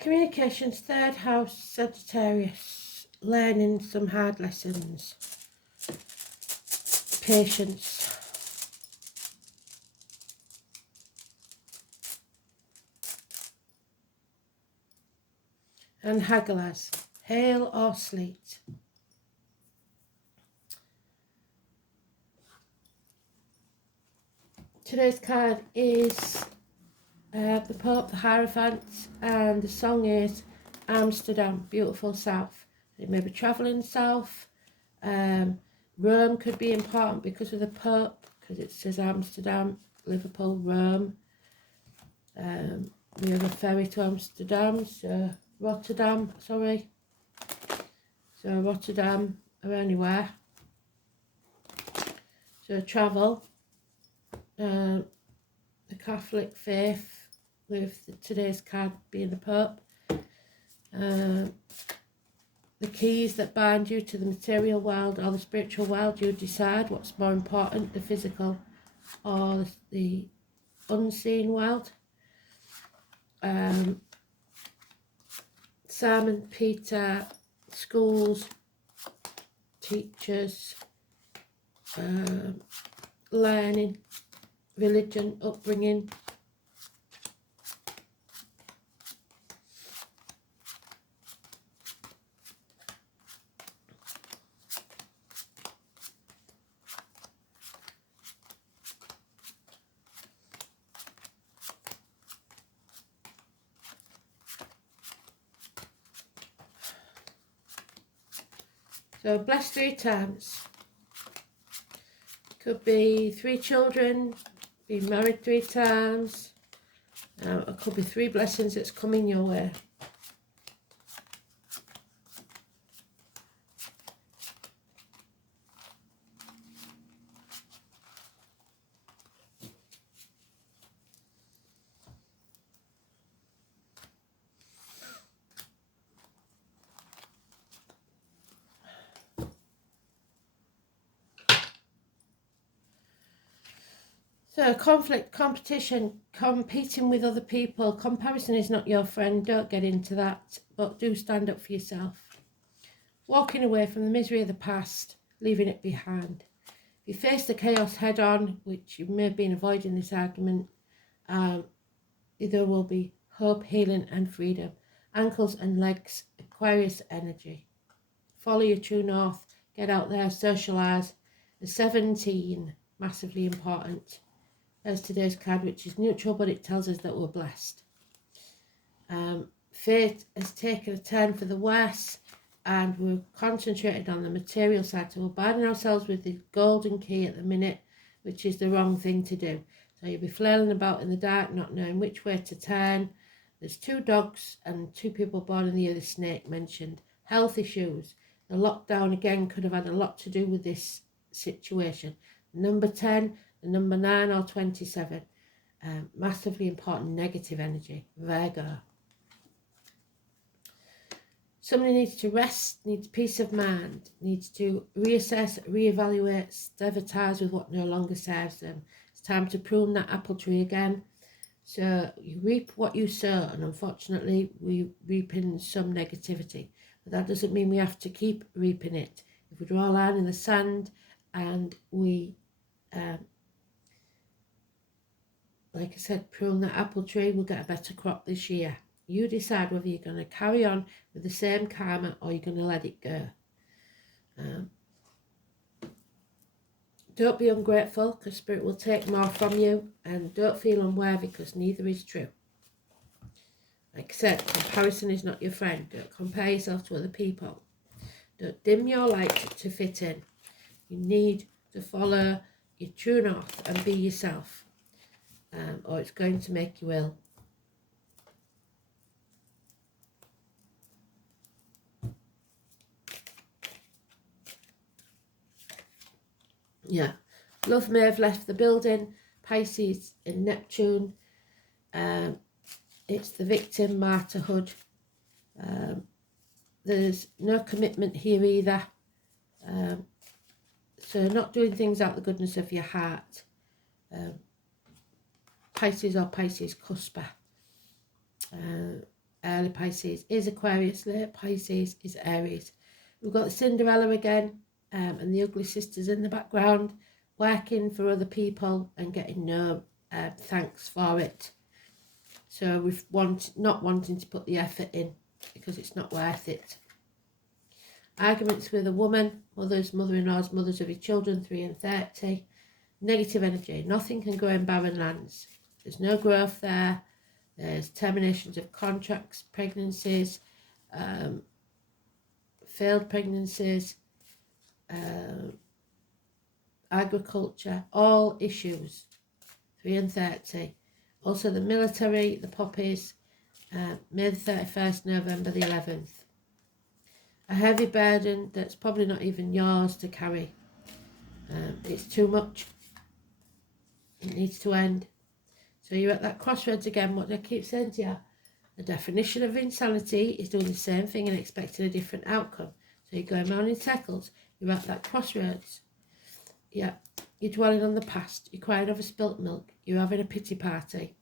Communications, third house, Sagittarius. Learning some hard lessons. Patience. And Hagglers. Hail or sleet. Today's card is the Pope, the Hierophant, and the song is Amsterdam, beautiful south. It may be travelling south. Rome could be important because of the Pope, because it says Amsterdam, Liverpool, Rome. We have a ferry to Amsterdam, so Rotterdam, sorry. So Rotterdam or anywhere. So travel. The Catholic faith, with today's card being the Pope. The keys that bind you to the material world or the spiritual world, you decide what's more important, the physical or the unseen world. Simon, Peter, schools, teachers, learning, religion, upbringing. So blessed 3 times. Could be 3 children, being married 3 times. It could be 3 blessings that's coming your way. So conflict, competition, competing with other people. Comparison is not your friend. Don't get into that, but do stand up for yourself. Walking away from the misery of the past, leaving it behind. If you face the chaos head on, which you may have been avoiding this argument, there will be hope, healing and freedom. Ankles and legs, Aquarius energy. Follow your true north. Get out there, socialise. The 17, massively important. There's today's card, which is neutral, but it tells us that we're blessed. Fate has taken a turn for the worse, and we're concentrated on the material side. So we're binding ourselves with the golden key at the minute, which is the wrong thing to do. So you'll be flailing about in the dark, not knowing which way to turn. There's 2 dogs and 2 people born in the year of the snake mentioned. Health issues. The lockdown again could have had a lot to do with this situation. Number 10, the number 9 or 27. Massively important negative energy. Virgo. Somebody needs to rest, needs peace of mind, needs to reassess, reevaluate, sever ties with what no longer serves them. It's time to prune that apple tree again. So you reap what you sow, and unfortunately we reap in some negativity. But that doesn't mean we have to keep reaping it. If we draw a line in the sand and we, like I said, prune that apple tree, we'll get a better crop this year. You decide whether you're going to carry on with the same karma or you're going to let it go. Don't be ungrateful, because Spirit will take more from you, and don't feel unworthy, because neither is true. Like I said, comparison is not your friend. Don't compare yourself to other people. Don't dim your light to fit in. You need to follow your true north and be yourself, or it's going to make you ill. Yeah, love may have left the building. Pisces in Neptune. It's the victim, martyrhood. There's no commitment here either. So not doing things out of the goodness of your heart. Pisces or Pisces cusper. early Pisces is Aquarius, late Pisces is Aries. We've got Cinderella again, and the ugly sisters in the background, working for other people and getting no thanks for it. So we've not wanting to put the effort in because it's not worth it. Arguments with a woman, mothers, mother-in-laws, mothers of your children, 3 and 30. Negative energy. Nothing can grow in barren lands. There's no growth there. There's terminations of contracts, pregnancies, failed pregnancies, agriculture, all issues. 3 and 30. Also the military, the poppies, May the 31st, November the 11th. A heavy burden that's probably not even yours to carry. It's too much. It needs to end. So you're at that crossroads again. What I keep saying to you, the definition of insanity is doing the same thing and expecting a different outcome. So you're going round in circles. You're at that crossroads. Yeah, you're dwelling on the past. You're crying over spilt milk. You're having a pity party.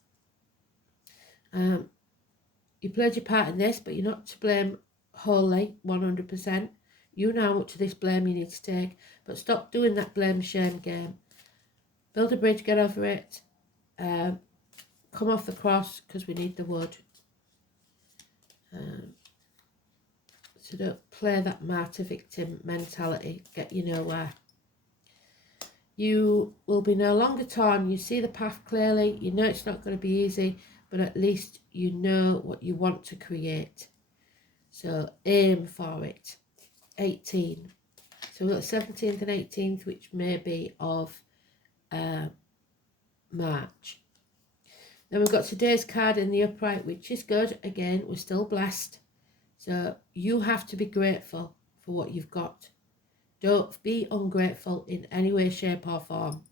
You played your part in this, but you're not to blame wholly, 100%. You know how much of this blame you need to take, but stop doing that blame shame game. Build a bridge, get over it. Come off the cross because we need the wood. So don't play that martyr victim mentality. Get you nowhere. You will be no longer torn. You see the path clearly. You know it's not going to be easy, but at least you know what you want to create. So aim for it. 18. So we've got 17th and 18th, which may be of March. Then we've got today's card in the upright, which is good. Again, we're still blessed. So you have to be grateful for what you've got. Don't be ungrateful in any way, shape or form.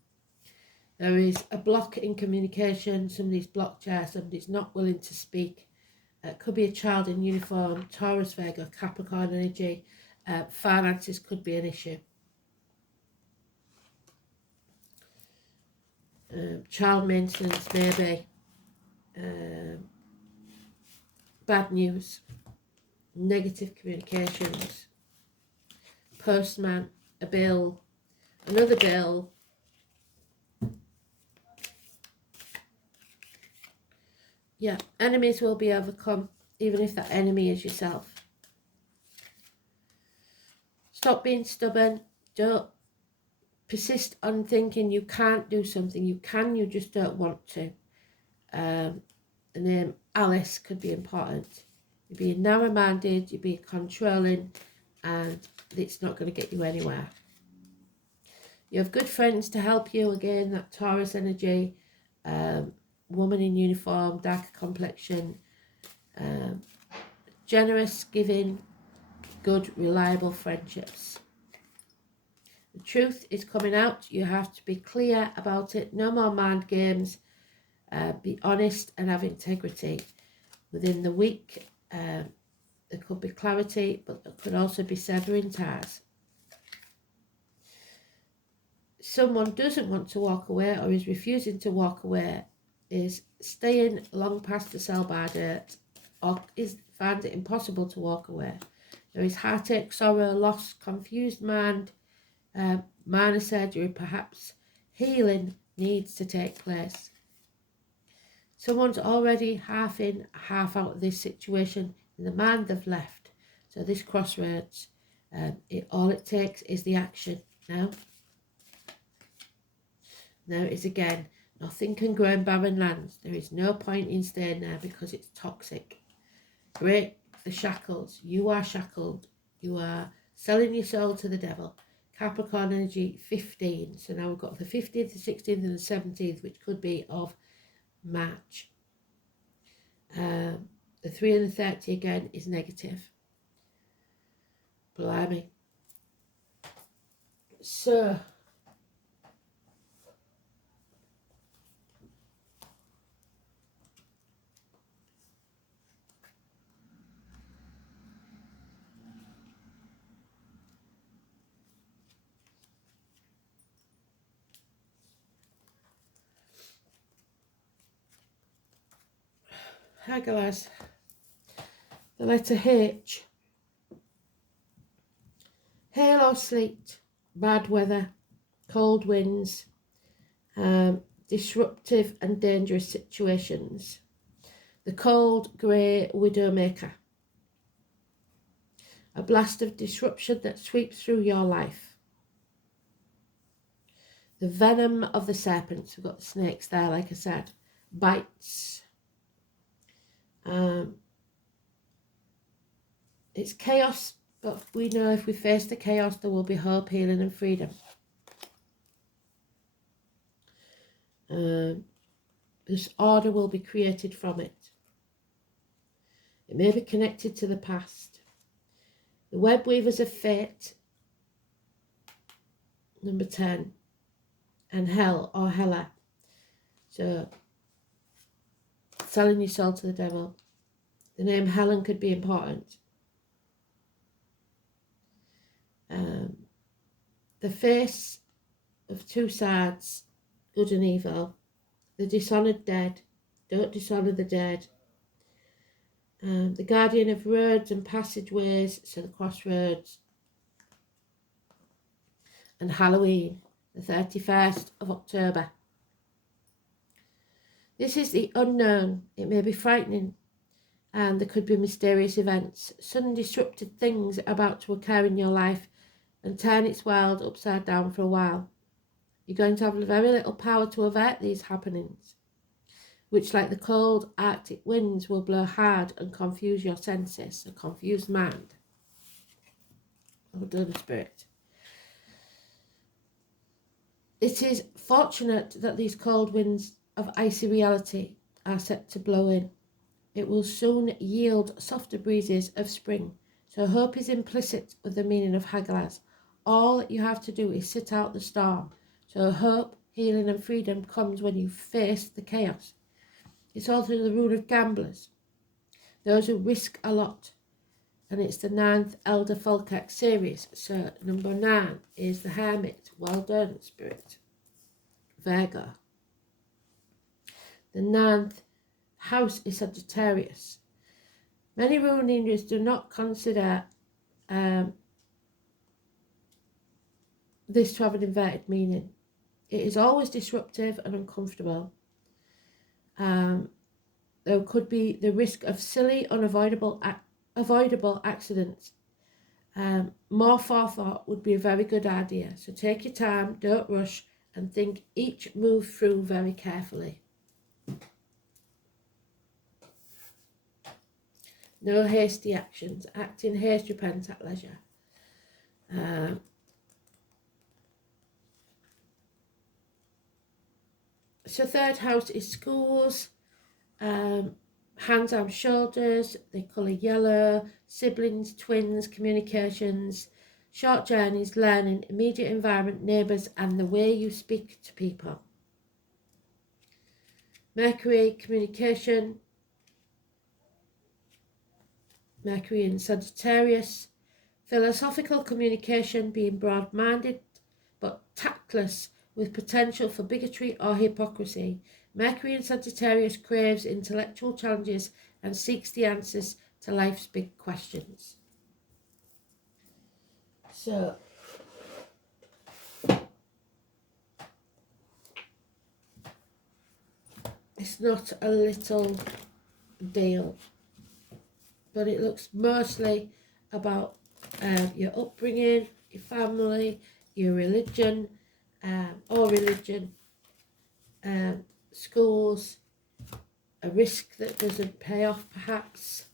There is a block in communication. Somebody's blocked here. Somebody's not willing to speak. It could be a child in uniform, Taurus, Virgo, Capricorn energy. Finances could be an issue. Child maintenance maybe. Bad news. Negative communications. Postman, a bill, another bill. Yeah, enemies will be overcome, even if that enemy is yourself. Stop being stubborn. Don't persist on thinking you can't do something. You can, you just don't want to. The name Alice could be important. You're being narrow-minded, you're being controlling, and it's not going to get you anywhere. You have good friends to help you. Again, that Taurus energy. Woman in uniform, darker complexion. Generous, giving, good, reliable friendships. The truth is coming out. You have to be clear about it. No more mind games. Be honest and have integrity. Within the week, there could be clarity, but there could also be severing ties. Someone doesn't want to walk away or is refusing to walk away, is staying long past the sell-by date, or find it impossible to walk away. There is heartache, sorrow, loss, confused mind, minor surgery, perhaps healing needs to take place. Someone's already half in, half out of this situation. In the mind they've left. So this crossroads, all it takes is the action now. Now it is again, nothing can grow in barren lands. There is no point in staying there because it's toxic. Break the shackles. You are shackled. You are selling your soul to the devil. Capricorn energy 15. So now we've got the 15th, the 16th and the 17th, which could be of March. The 3 and the 30 again is negative. Blimey. So hi guys. The letter H. Hail or sleet, bad weather, cold winds, disruptive and dangerous situations. The cold grey widowmaker. A blast of disruption that sweeps through your life. The venom of the serpent. We've got the snakes there, like I said. Bites. It's chaos, but we know if we face the chaos, there will be hope, healing and freedom. This order will be created from it. It may be connected to the past. The web weavers of fate, number 10, and hell or hella. So, selling your soul to the devil. The name Helen could be important. The face of two sides, good and evil. The dishonoured dead. Don't dishonour the dead. The guardian of roads and passageways, so the crossroads. And Halloween, the 31st of October. This is the unknown. It may be frightening, and there could be mysterious events, sudden disrupted things about to occur in your life and turn its world upside down for a while. You're going to have very little power to avert these happenings, which, like the cold Arctic winds, will blow hard and confuse your senses, a confused mind. Oh, done, Spirit. It is fortunate that these cold winds of icy reality are set to blow in. It will soon yield softer breezes of spring, so hope is implicit with the meaning of Haggalas. All you have to do is sit out the storm. So hope, healing and freedom comes when you face the chaos. It's also the rule of gamblers, those who risk a lot. And it's the 9th Elder Falkirk series. So number 9 is the Hermit. Well done, Spirit. Virgo. The 9th house is Sagittarius. Many rune readers do not consider this to have an inverted meaning. It is always disruptive and uncomfortable. There could be the risk of silly, avoidable accidents. More forethought would be a very good idea. So take your time, don't rush, and think each move through very carefully. No hasty actions. Act in haste, repent at leisure. So 3rd house is schools, hands, arms, shoulders, they colour yellow, siblings, twins, communications, short journeys, learning, immediate environment, neighbours, and the way you speak to people. Mercury, communication, Mercury in Sagittarius, philosophical communication, being broad-minded but tactless with potential for bigotry or hypocrisy. Mercury in Sagittarius craves intellectual challenges and seeks the answers to life's big questions. So, it's not a little deal, but it looks mostly about your upbringing, your family, your religion, schools, a risk that doesn't pay off perhaps,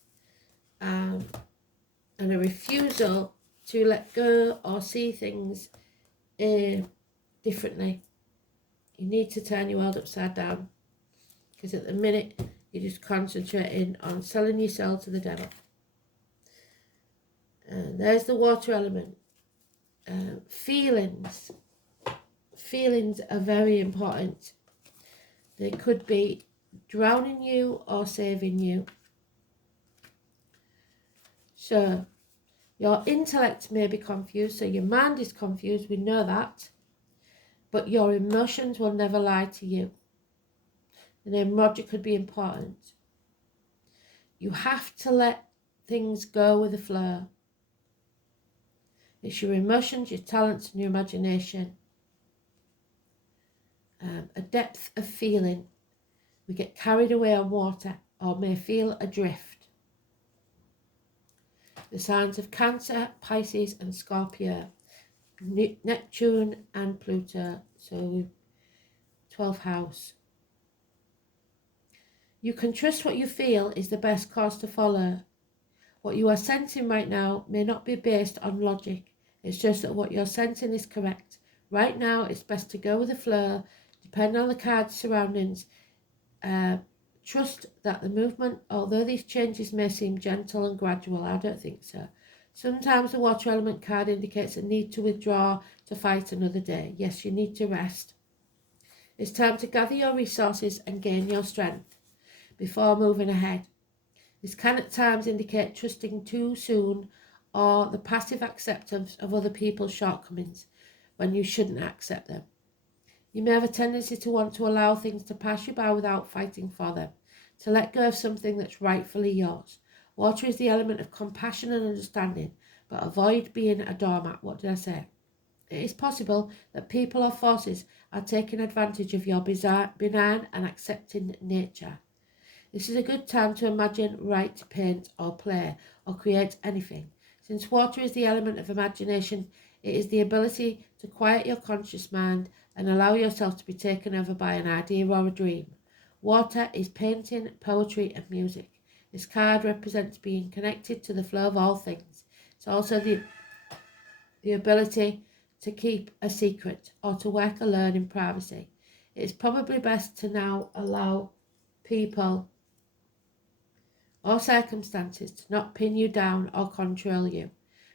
and a refusal to let go or see things differently. You need to turn your world upside down, because at the minute you're just concentrating on selling your soul to the devil. And there's the water element. Feelings are very important. They could be drowning you or saving you. So your intellect may be confused, so your mind is confused, we know that, but your emotions will never lie to you. The name Roger could be important. You have to let things go with the flow. It's your emotions, your talents and your imagination. A depth of feeling. We get carried away on water or may feel adrift. The signs of Cancer, Pisces and Scorpio. Neptune and Pluto. So 12th house. You can trust what you feel is the best course to follow. What you are sensing right now may not be based on logic. It's just that what you're sensing is correct. Right now, it's best to go with the flow, depend on the card's surroundings. Trust that the movement, although these changes may seem gentle and gradual, I don't think so. Sometimes the water element card indicates a need to withdraw to fight another day. Yes, you need to rest. It's time to gather your resources and gain your strength before moving ahead. This can at times indicate trusting too soon or the passive acceptance of other people's shortcomings when you shouldn't accept them. You may have a tendency to want to allow things to pass you by without fighting for them, to let go of something that's rightfully yours. Water is the element of compassion and understanding, but avoid being a doormat. What did I say? It is possible that people or forces are taking advantage of your benign and accepting nature. This is a good time to imagine, write, paint or play or create anything. Since water is the element of imagination, it is the ability to quiet your conscious mind and allow yourself to be taken over by an idea or a dream. Water is painting, poetry and music. This card represents being connected to the flow of all things. It's also the ability to keep a secret or to work alone in privacy. It is probably best to now allow people or circumstances to not pin you down or control you.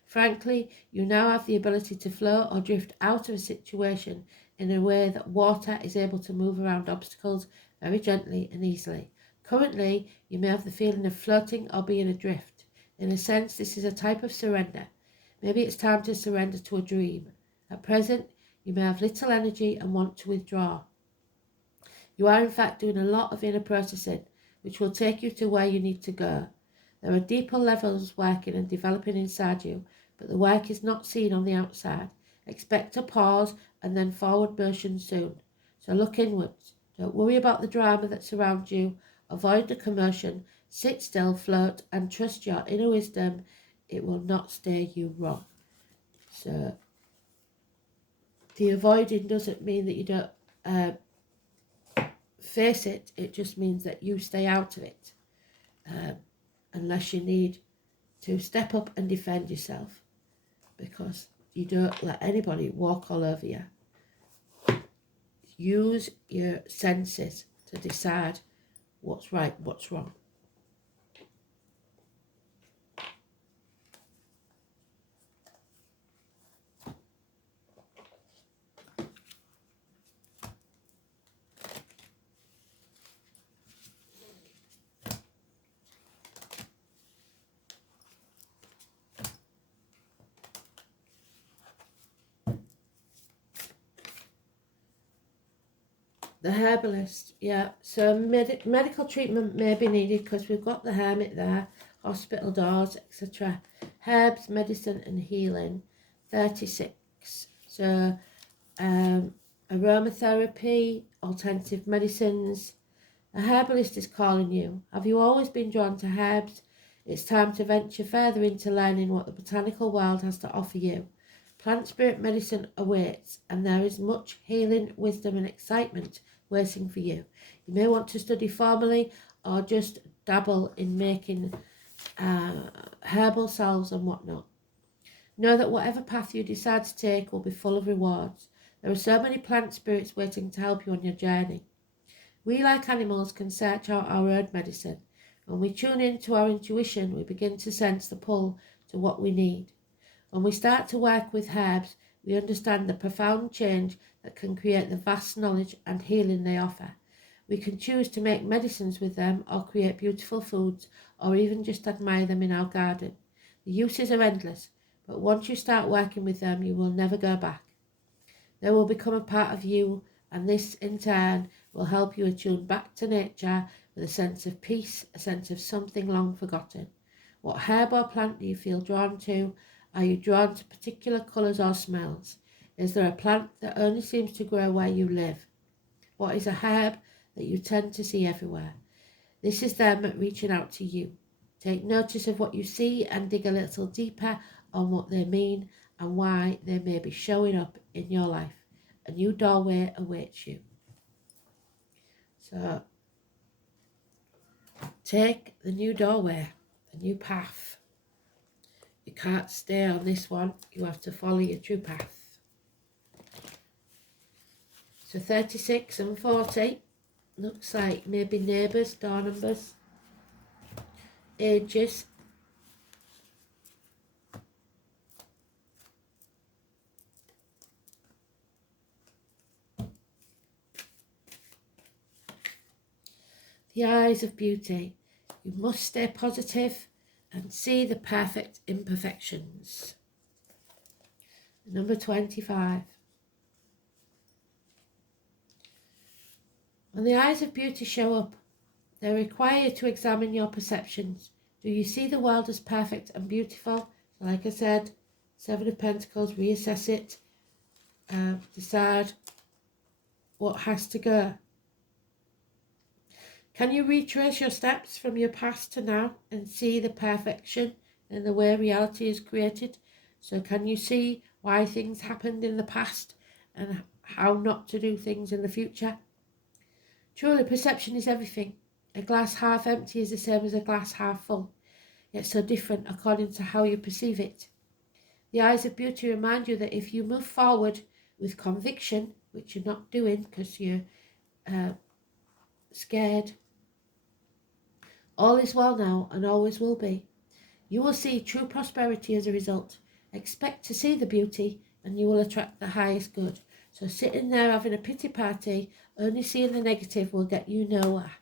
Frankly, you now have the ability to flow or drift out of a situation in a way that water is able to move around obstacles very gently and easily. Currently, you may have the feeling of floating or being adrift. In a sense, this is a type of surrender. Maybe it's time to surrender to a dream. At present, you may have little energy and want to withdraw. You are in fact doing a lot of inner processing, which will take you to where you need to go. There are deeper levels working and developing inside you, but the work is not seen on the outside. Expect a pause and then forward motion soon. So look inwards. Don't worry about the drama that surrounds you. Avoid the commotion. Sit still, float, and trust your inner wisdom. It will not steer you wrong. So the avoiding doesn't mean that you don't face it. It just means that you stay out of it. Unless you need to step up and defend yourself, because you don't let anybody walk all over you. Use your senses to decide what's right, what's wrong. The herbalist, yeah. So medical treatment may be needed because we've got the hermit there, hospital doors, etc. Herbs, medicine and healing, 36. So aromatherapy, alternative medicines. A herbalist is calling you. Have you always been drawn to herbs? It's time to venture further into learning what the botanical world has to offer you. Plant spirit medicine awaits, and there is much healing, wisdom and excitement waiting for you. You may want to study formally or just dabble in making herbal salves and whatnot. Know that whatever path you decide to take will be full of rewards. There are so many plant spirits waiting to help you on your journey. We, like animals, can search out our own medicine. When we tune into our intuition, we begin to sense the pull to what we need. When we start to work with herbs, we understand the profound change that can create the vast knowledge and healing they offer. We can choose to make medicines with them or create beautiful foods or even just admire them in our garden. The uses are endless, but once you start working with them, you will never go back. They will become a part of you, and this in turn will help you attune back to nature with a sense of peace, a sense of something long forgotten. What herb or plant do you feel drawn to? Are you drawn to particular colours or smells? Is there a plant that only seems to grow where you live? What is a herb that you tend to see everywhere? This is them reaching out to you. Take notice of what you see and dig a little deeper on what they mean and why they may be showing up in your life. A new doorway awaits you. So, take the new doorway, the new path. You can't stay on this one. You have to follow your true path. So 36 and 40 looks like maybe neighbours, door numbers, ages. The eyes of beauty. You must stay positive and see the perfect imperfections. Number 25. When the eyes of beauty show up, they require you to examine your perceptions. Do you see the world as perfect and beautiful? Like I said, Seven of Pentacles, reassess it, decide what has to go. Can you retrace your steps from your past to now and see the perfection in the way reality is created? So can you see why things happened in the past and how not to do things in the future? Truly, perception is everything. A glass half empty is the same as a glass half full, yet so different according to how you perceive it. The eyes of beauty remind you that if you move forward with conviction, which you're not doing because you're scared, all is well now and always will be. You will see true prosperity as a result. Expect to see the beauty and you will attract the highest good. So sitting there having a pity party, only seeing the negative will get you nowhere.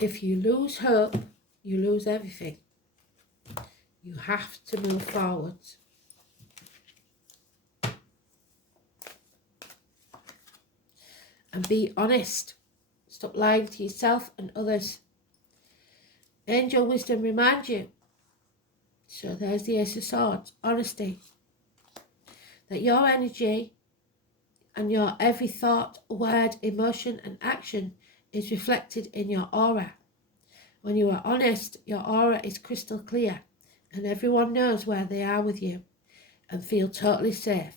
If you lose hope, you lose everything. You have to move forward. And be honest. Stop lying to yourself and others. Angel wisdom reminds you. So there's the Ace of Swords. Honesty. That your energy and your every thought, word, emotion and action is reflected in your aura. When you are honest, your aura is crystal clear and everyone knows where they are with you and feel totally safe.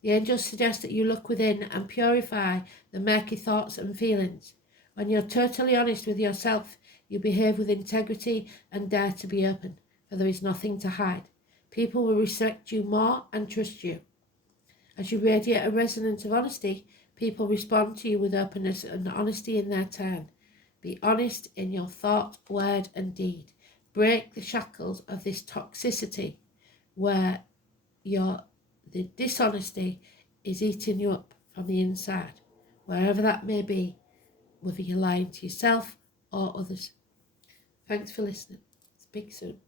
The angels suggest that you look within and purify the murky thoughts and feelings. When you're totally honest with yourself, you behave with integrity and dare to be open, for there is nothing to hide. People will respect you more and trust you. As you radiate a resonance of honesty, people respond to you with openness and honesty in their turn. Be honest in your thought, word and deed. Break the shackles of this toxicity where the dishonesty is eating you up from the inside, wherever that may be, whether you're lying to yourself or others. Thanks for listening. Speak soon.